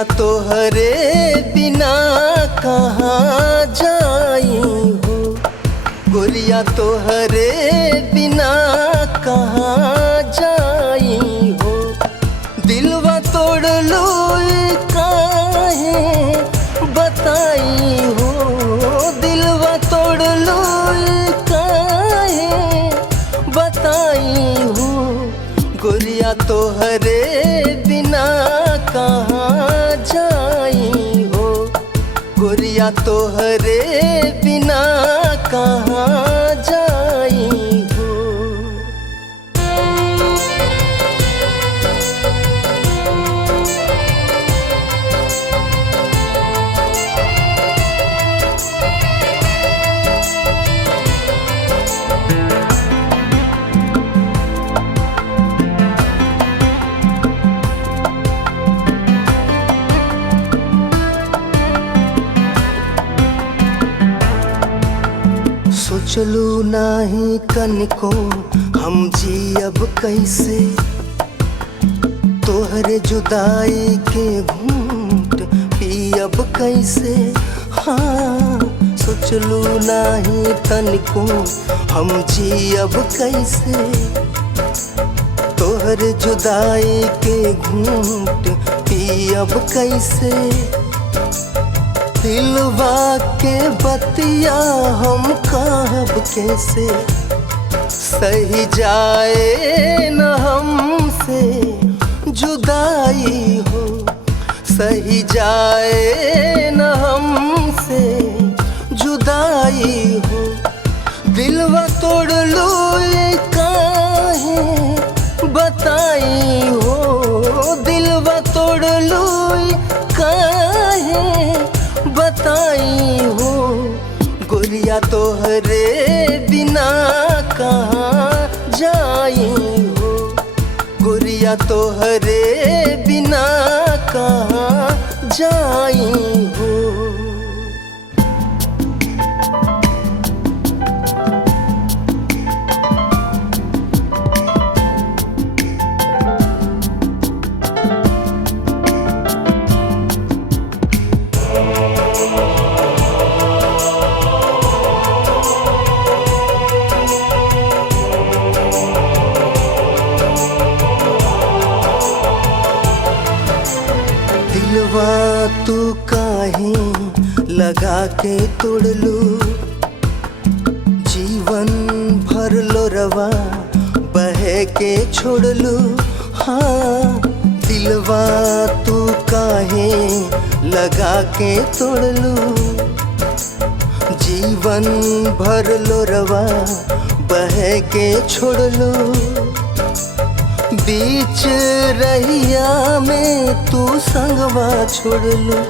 गोरिया तोहरे बिना कहाँ जाई हो, गोरिया तोहरे बिना कहाँ जाई हो। दिलवा तोड़ लो काहे बताई हो, दिलवा तोड़ लो काहे बताई हो। गोरिया तोहरे बिना कहाँ जाई हो, गोरिया तोहरे बिना कहाँ जाई हो। सोचलू नाही तनिको हम जियब कैसे, तोहरे जुदाई के घूंट पियब कैसे। हाँ सोचलू नाही तनिको हम जियब कैसे, तोहरे जुदाई के घूंट पियब कैसे। दिलवा के बतिया हम कहब कैसे, सही जाए न हमसे जुदाई हो, सही जाए न हमसे जुदाई हो। दिलवा तोड़ लो काहे बताई हो, दिलवा तोड़ लो काहे बताई हो। गोरिया तोहरे बिना कहाँ जाई हो, गोरिया तोहरे बिना कहाँ जाई हो। दिलवा तू काहे लगा के तोड़लू, जीवन भर लोरवा बहे के छोड़लू। हाँ दिलवा तू काहे लगा के तोड़लू, जीवन भर लोरवा बहे के छोड़लू। बीच रहिया में तू संगवा छोड़लू,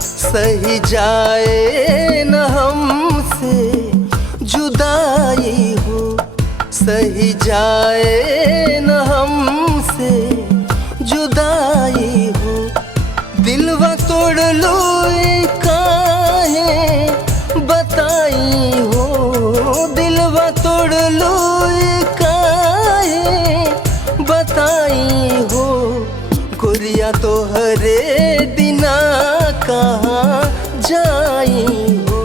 सही जाए न हमसे जुदाई हो, सही जाए न हमसे जुदाई हो। दिलवा तोड़ लो काहे बताई हो, दिलवा तोड़ लो बताई हो। गोरिया तोहरे बिना कहाँ जाई हो,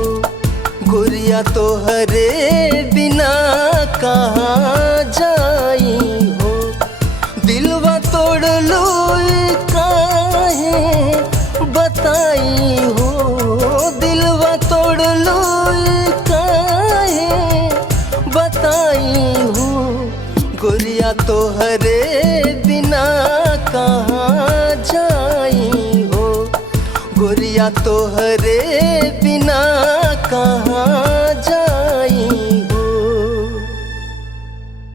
गोरिया तोहरे बिना कहाँ जाई हो। दिलवा तोड़ लो काहे बताई हो, दिलवा तोड़ लो काहे बताई हो। गोरिया तोहरे बिना कहाँ जाई हो, गोरिया तोहरे